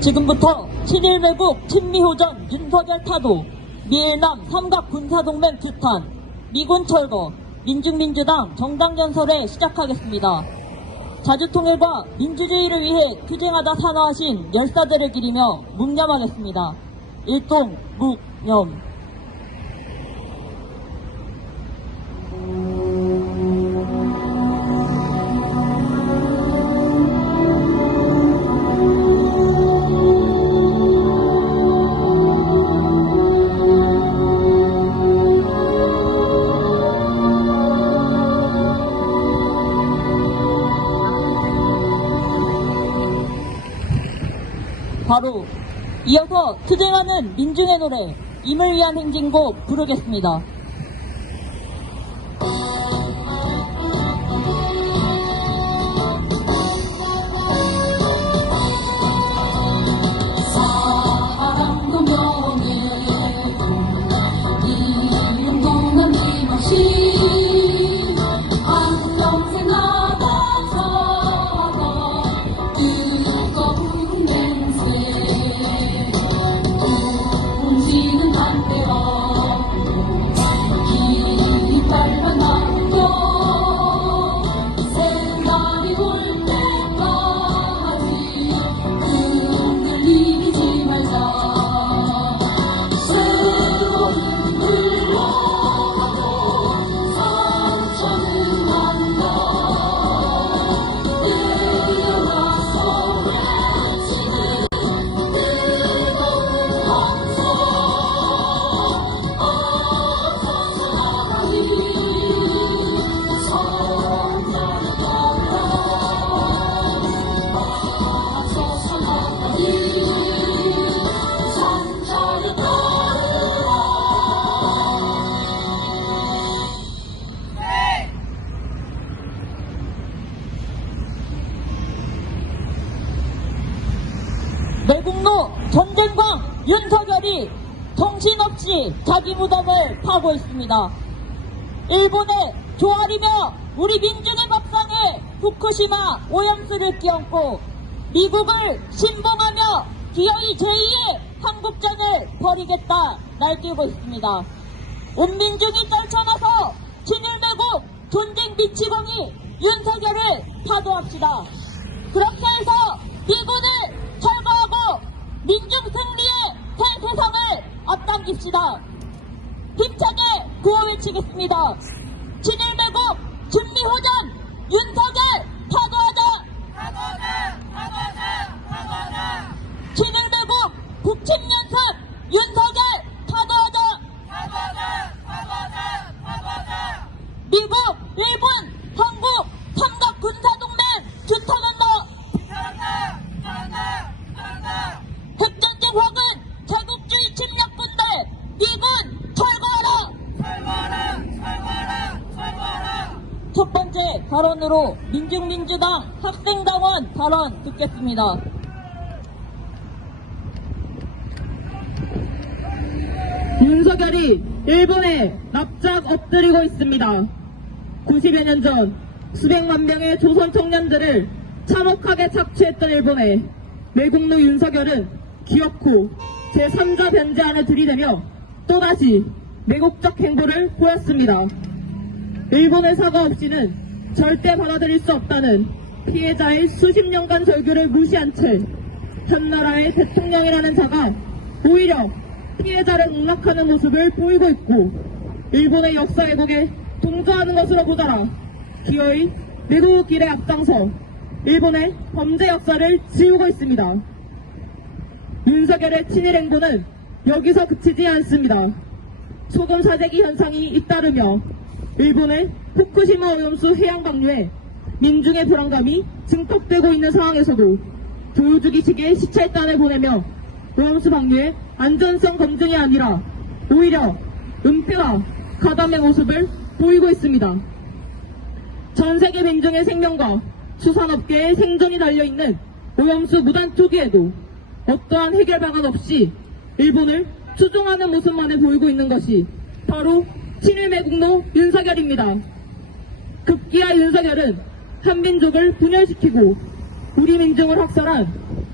지금부터 친일 매국 친미호전 윤석열 타도, 미일남 삼각 군사동맹 규탄, 미군 철거, 민중민주당 정당연설회 시작하겠습니다. 자주통일과 민주주의를 위해 투쟁하다 산화하신 열사들을 기리며 묵념하겠습니다. 일동 묵념. 바로 이어서 투쟁하는 민중의 노래 임을 위한 행진곡 부르겠습니다. 사랑도 명예 이름 동안 이것이 한평생 나가서도 뜨거운 냄새 움직이는 담배와 이빨만 남겨 생각이 올 때까지 흔들리지 말자. 새로운 불러도 상처는 난다. 내려가서 외치는 뜨거운 함성 어서서 나가리 성장을 따라 어서서 나가리 성장을 따라. 매국노 전쟁광 윤석열이 정신없이 자기 무덤을 파고 있습니다. 일본의 조아리며 우리 민중의 밥상에 후쿠시마 오염수를 끼얹고 미국을 신봉하며 기어이 제2의 한국전을 벌이겠다 날뛰고 있습니다. 온 민중이 떨쳐나서 친일매국 존쟁 미치광이 윤석열을 파도합시다. 그렇게 해서 미군을 철거하고 민중 승리의 새 세상을 앞당깁시다. 힘차게 구호 외치겠습니다. 친일매국 준미호전 윤석열 파도하자. 친일매국 북침연습 윤석열 파도하자. 미국, 일본, 한국 삼각 군사동맹 규탄한다. 핵전쟁 확은 제국주의 침략군들 미군 철거하라. 첫 번째 발언으로 민중민주당 학생당원 발언 듣겠습니다. 윤석열이 일본에 납작 엎드리고 있습니다. 90여 년 전 수백만 명의 조선 청년들을 참혹하게 착취했던 일본에 매국노 윤석열은 기어코 제3자 변제안을 들이대며 또다시 매국적 행보를 보였습니다. 일본의 사과 없이는 절대 받아들일 수 없다는 피해자의 수십 년간 절규를 무시한 채 현나라의 대통령이라는 자가 오히려 피해자를 농락하는 모습을 보이고 있고 일본의 역사 왜곡에 동조하는 것으로 보자라 기어이 매국 길에 앞장서 일본의 범죄 역사를 지우고 있습니다. 윤석열의 친일 행보는 여기서 그치지 않습니다. 소금 사재기 현상이 잇따르며 일본의 후쿠시마 오염수 해양 방류에 민중의 불안감이 증폭되고 있는 상황에서도 보여주기식의 시찰단을 보내며 오염수 방류의 안전성 검증이 아니라 오히려 은폐와 가담의 모습을 보이고 있습니다. 전 세계 민중의 생명과 수산업계의 생존이 달려있는 오염수 무단 투기에도 어떠한 해결 방안 없이 일본을 추종하는 모습만을 보이고 있는 것이 바로 친일매국노 윤석열입니다. 급기야 윤석열은 한민족을 분열시키고 우리 민중을 학살한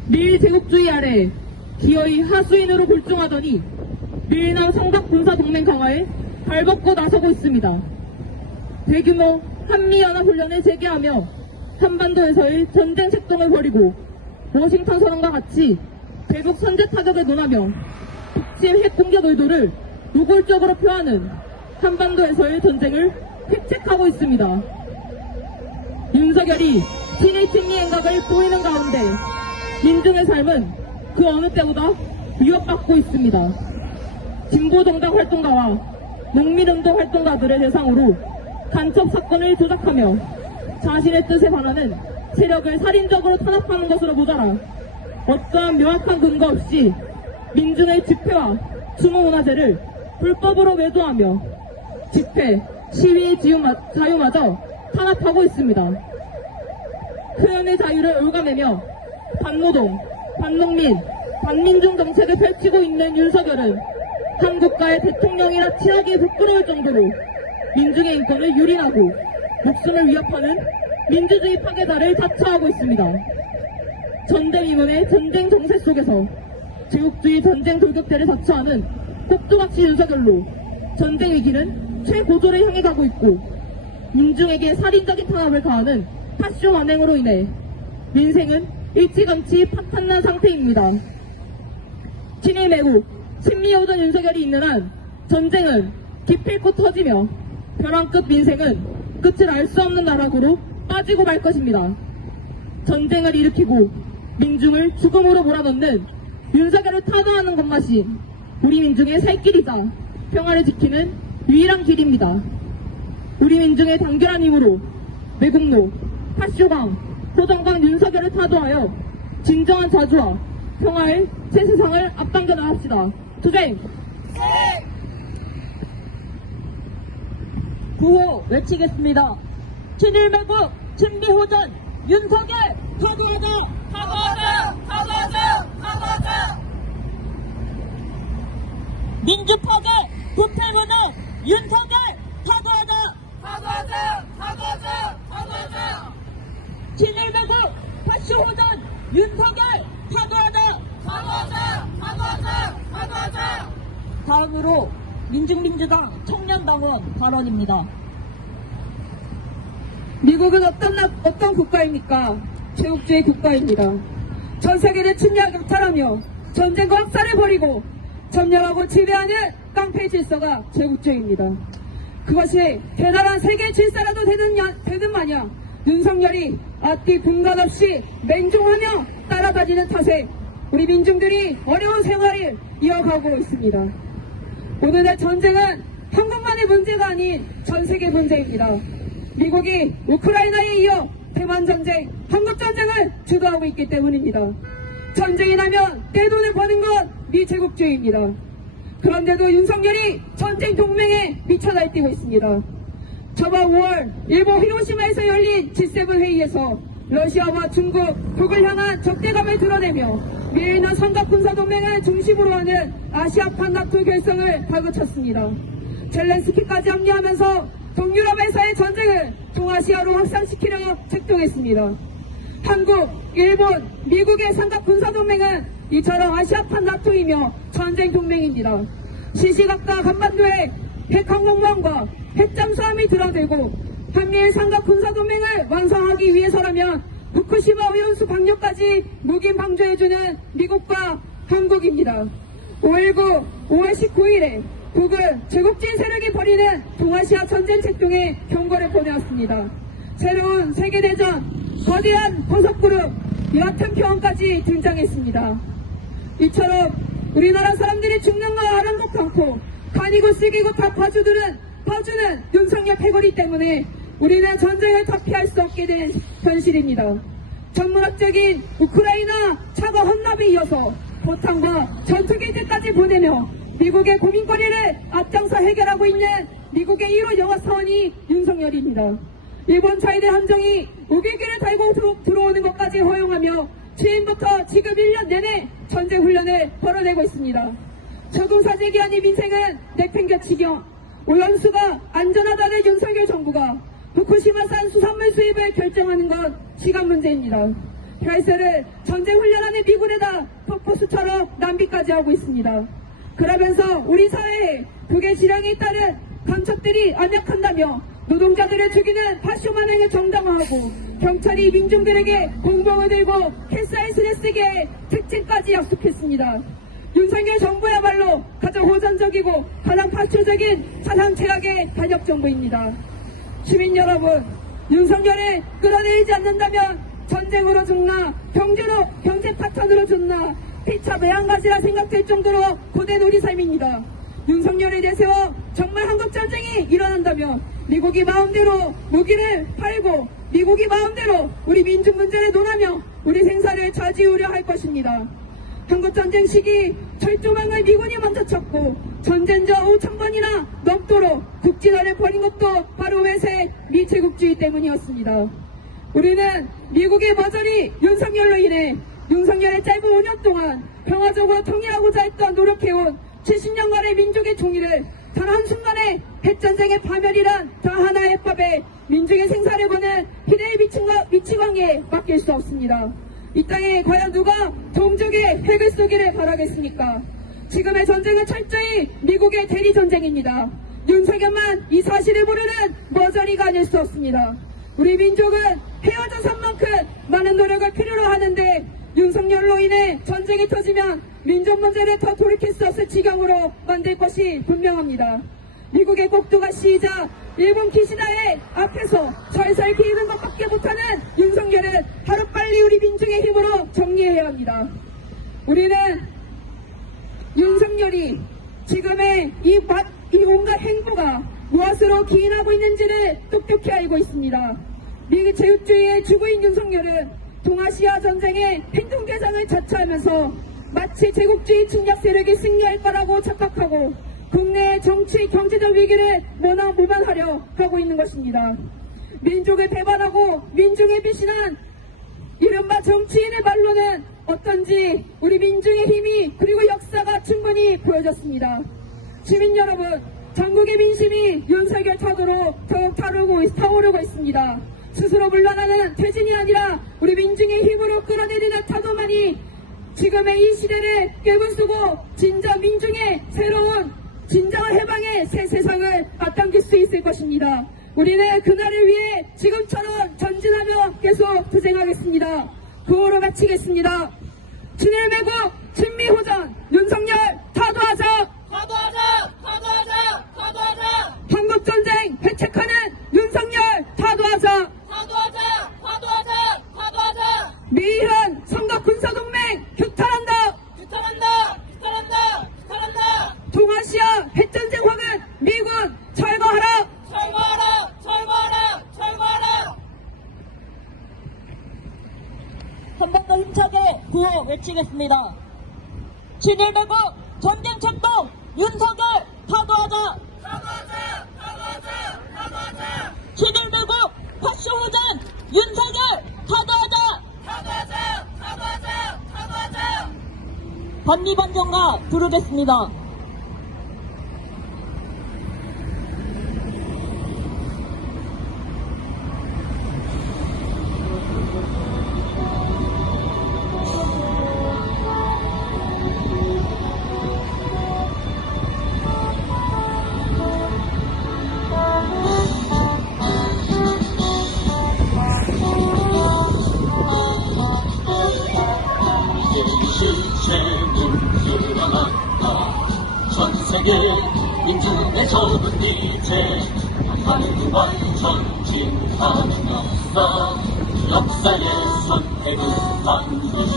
미일 제국주의 아래 기어이 하수인으로 골중하더니 미일남 삼각군사동맹 강화에 발벗고 나서고 있습니다. 대규모 한미연합훈련을 재개하며 한반도에서의 전쟁 책동을 벌이고 워싱턴 선언과 같이 대북 선제 타격을 논하며 북침 핵공격 의도를 노골적으로 표하는 한반도에서의 전쟁을 획책하고 있습니다. 윤석열이 친일 친미 행각을 보이는 가운데 민중의 삶은 그 어느 때보다 위협받고 있습니다. 진보정당 활동가와 농민운동 활동가들을 대상으로 간첩 사건을 조작하며 자신의 뜻에 반하는 세력을 살인적으로 탄압하는 것으로 모자라 어떠한 명확한 근거 없이 민중의 집회와 추모 문화재를 불법으로 매도하며 집회, 시위 자유마저 탄압하고 있습니다. 표현의 자유를 올가매며 반노동, 반농민, 반민중 정책을 펼치고 있는 윤석열은 한국가의 대통령이라 칭하기 부끄러울 정도로 민중의 인권을 유린하고 목숨을 위협하는 민주주의 파괴자를 자처하고 있습니다. 전대미문의 전쟁 정세 속에서 제국주의 전쟁 돌격대를 자처하는 꼭두각시 윤석열로 전쟁 위기는 최고조를 향해 가고 있고 민중에게 살인적인 탄압을 가하는 파쇼 완행으로 인해 민생은 일찌감치 파탄난 상태입니다. 친일 매국, 친미여우전 윤석열이 있는 한 전쟁은 기필코 터지며 벼랑 끝 민생은 끝을 알 수 없는 나락으로 빠지고 말 것입니다. 전쟁을 일으키고 민중을 죽음으로 몰아넣는 윤석열을 타도하는 것만이 우리 민중의 살 길이자 평화를 지키는 유일한 길입니다. 우리 민중의 단결한 힘으로 매국노, 파쇼강, 호정강 윤석열을 타도하여 진정한 자주와 평화의 새 세상을 앞당겨 나갑시다. 투쟁! 구호 외치겠습니다. 친일 매국, 친미호전, 윤석열 타도하자! 타도하자! 타도하자! 타도하자! 민주파괴, 부패문화, 윤석열 타도하자! 타도하자! 타도하자! 타도하자! 친일 매국, 파쇼호전, 윤석열 타도하자! 타도하자! 타도하자! 타도하자! 다음으로 민중민주당 청년당원 발언입니다. 미국은 어떤 국가입니까? 제국주의 국가입니다. 전 세계를 침략 약탈하며 전쟁과 학살을 벌이고 점령하고 지배하는 깡패 질서가 제국주의입니다. 그것이 대단한 세계 질서라도 되는 마냥 윤석열이 앞뒤 분간 없이 맹종하며 따라다니는 탓에 우리 민중들이 어려운 생활을 이어가고 있습니다. 오늘의 전쟁은 한국만의 문제가 아닌 전 세계 문제입니다. 미국이 우크라이나에 이어 대만전쟁, 한국전쟁을 주도하고 있기 때문입니다. 전쟁이 나면 떼돈을 버는 건 미제국주의입니다. 그런데도 윤석열이 전쟁 동맹에 미쳐 날뛰고 있습니다. 저번 5월 일본 히로시마에서 열린 G7 회의에서 러시아와 중국, 북을 향한 적대감을 드러내며 미일남 삼각군사동맹을 중심으로 하는 아시아판 나토 결성을 다그쳤습니다. 젤렌스키까지 합류하면서 동유럽에서의 전쟁을 동아시아로 확산시키려 책동했습니다. 한국, 일본, 미국의 삼각군사동맹은 이처럼 아시아판 나토이며 전쟁 동맹입니다. 시시각각 한반도에 핵항공모함과 핵잠수함이 드러들고 한미일 삼각군사동맹을 완성하기 위해서라면 후쿠시마 오염수 방류까지 무긴 방조해주는 미국과 한국입니다. 5.19, 5월 19일에 북은 제국주의 세력이 벌이는 동아시아 전쟁 책동에 경고를 보내었습니다. 새로운 세계대전, 거대한 버섯그룹, 얕은 평원까지 등장했습니다. 이처럼 우리나라 사람들이 죽는 거 아랑곳 않고 간이고 쓰기고 다 봐주는 윤석열 패거리 때문에 우리는 전쟁을 다 피할 수 없게 된 현실입니다. 전문학적인 우크라이나 차가 헌납에 이어서 보탄과 전투기지까지 보내며 미국의 고민거리를 앞장서 해결하고 있는 미국의 1호 영화사원이 윤석열입니다. 일본 차이대 함정이 우길기를 달고 들어오는 것까지 허용하며 취임부터 지금 1년 내내 전쟁 훈련을 벌어내고 있습니다. 적응사제 기한의 민생은 내팽개치경, 오염수가 안전하다는 윤석열 정부가 후쿠시마산 수산물 수입을 결정하는 건 시간 문제입니다. 혈세를 전쟁 훈련하는 미군에다 폭포수처럼 낭비까지 하고 있습니다. 그러면서 우리 사회에 북의 지령에 따른 감척들이 암약한다며 노동자들을 죽이는 파쇼만행을 정당화하고 경찰이 민중들에게 공범을 들고 캔사이스를 쓰게 특징까지 약속했습니다. 윤석열 정부야말로 가장 호전적이고 가장 파쇼적인 사상 최악의 반역 정부입니다. 시민 여러분, 윤석열을 끌어내리지 않는다면 전쟁으로 죽나 경제로 경제 파탄으로 죽나 피차 매한가지라 생각될 정도로 고된 우리 삶입니다. 윤석열을 내세워 정말 한국전쟁이 일어난다면 미국이 마음대로 무기를 팔고 미국이 마음대로 우리 민중 문제를 논하며 우리 생사를 좌지우려 할 것입니다. 한국전쟁 시기 철조망을 미군이 먼저 쳤고 전쟁자 5,000번이나 넘도록 국진화를 벌인 것도 바로 외세 미제국주의 때문이었습니다. 우리는 미국의 머저리 윤석열로 인해 윤석열의 짧은 5년 동안 평화적으로 통일하고자 했던 노력해온 70년간의 민족의 총의를 단 한순간에 핵전쟁의 파멸이란 단 하나의 해법에 민중의 생사를 보는 희대의 미치광이에 맡길 수 없습니다. 이 땅에 과연 누가 동족의 핵을 쏘기를 바라겠습니까? 지금의 전쟁은 철저히 미국의 대리전쟁입니다. 윤석열만 이 사실을 모르는 머저리가 아닐 수 없습니다. 우리 민족은 헤어져 산 만큼 많은 노력을 필요로 하는데 윤석열로 인해 전쟁이 터지면 민족 문제를 더 돌이킬 수 없을 지경으로 만들 것이 분명합니다. 미국의 꼭두가 시이자 일본 기시다의 앞에서 설설 기이는 것밖에 못하는 윤석열은 하루빨리 우리 민중의 힘으로 정리해야 합니다. 우리는 윤석열이 지금의 이 온갖 행보가 무엇으로 기인하고 있는지를 똑똑히 알고 있습니다. 미국 제국주의의 주구인 윤석열은 동아시아 전쟁의 행동대장을 자처하면서 마치 제국주의 침략 세력이 승리할 거라고 착각하고 국내의 정치, 경제적 위기를 모면하려 하고 있는 것입니다. 민족을 배반하고 민중을 비신한 이른바 정치인의 말로는 어떤지 우리 민중의 힘이 그리고 역사가 충분히 보여졌습니다. 시민 여러분, 전국의 민심이 윤석열 타도로 더욱 타오르고 있습니다. 스스로 물러나는 퇴진이 아니라 우리 민중의 힘으로 끌어내리는 타도만이 지금의 이 시대를 깨부수고 진짜 민중의 새로운 진정한 해방의 새 세상을 앞당길 수 있을 것입니다. 우리는 그날을 위해 지금처럼 전진하며 계속 투쟁하겠습니다. 구호로 마치겠습니다. 친일매국 친미호전 윤석열 타도하자! 타도하자! 타도하자! 타도하자! 한국전쟁 회책하는 윤석열 타도하자! 타도하자! 타도하자! 타도하자! 미현 선거군사동맹 규탄한다! 규탄한다! 규탄한다! 규탄한다! 동아시아 핵전쟁 화근 미군 철거하라! 철거하라! 철거하라! 철거하라! 한 번 더 힘차게 구호 외치겠습니다. 친일매국 전쟁 책동 윤석열 타도하자! 타도하자! 타도하자! 타도하자! 친일매국 파쇼호전 윤석열 타도하자! 타도하자! 타도하자! 타도하자! 반미반정가 부르겠습니다. 실체는 드러났다. 전세계 민중의 적은 이제 하늘이 완전 진하는 역사의 선택은 반드시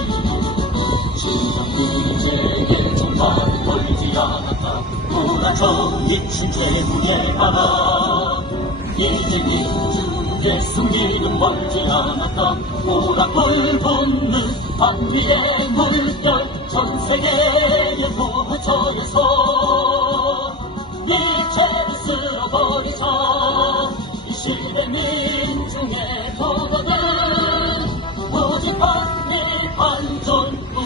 진정 이제의 정말 돌지 않았다. 돌아져 미친 제국의 바다 이제 민중의 승리는 멀지 않았다. 오락골 돋는 반미의 물결 전 세계의 도처에서 일체를 쓸어버리자. 이 시대 민중의 도덕은 오직 반미 반전뿐.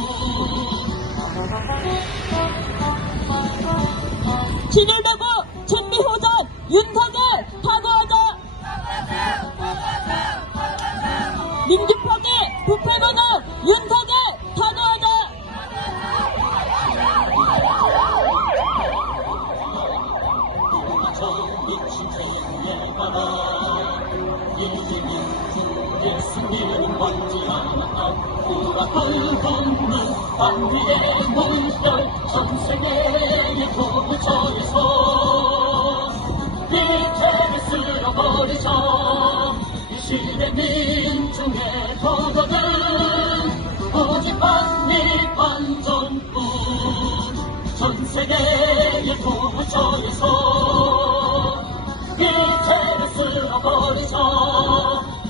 친일매국 친미호전 윤석열 타도하자! 민주파괴 부패문화 우리의 승리는 먼지 하나 우라불 붓는 반위의 물결 전 세계의 도처에서 위태를 쓸어버리자 이 시대 민중의 도덕은 오직 반미 반전뿐 전 세계의 도처에서 위태를 쓸어버리자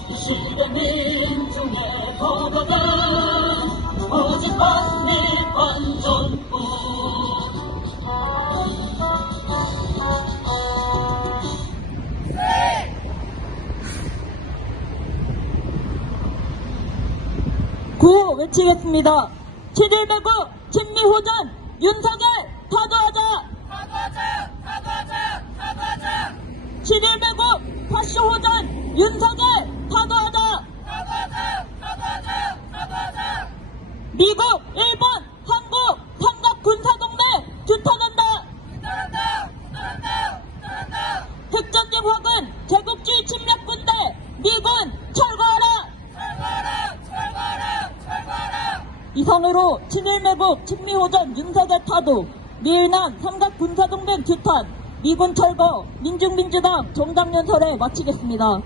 이 시대 민중의 도덕은 오직 반미 반전뿐 구호 외치겠습니다. 7.1 매국 친미호전 윤석열 타도하자. 사과하자! 사과하자! 사과하자! 7.1 매국 파쇼호전 윤석열 타도하자. 사과하자! 사과하자! 사과하자! 미국, 일본, 한국 삼각 군사동맹 규탄한다. 따른다! 따른다! 따른다! 핵전쟁 확은 제국주의 침략군대 미군 철거하라. 철거하라! 철거하라! 철거하라! 이상으로 친일 매국 친미호전 윤석열 타도 미일남 삼각 군사동맹 규탄 미군 철거 민중민주당 정당연설에 마치겠습니다.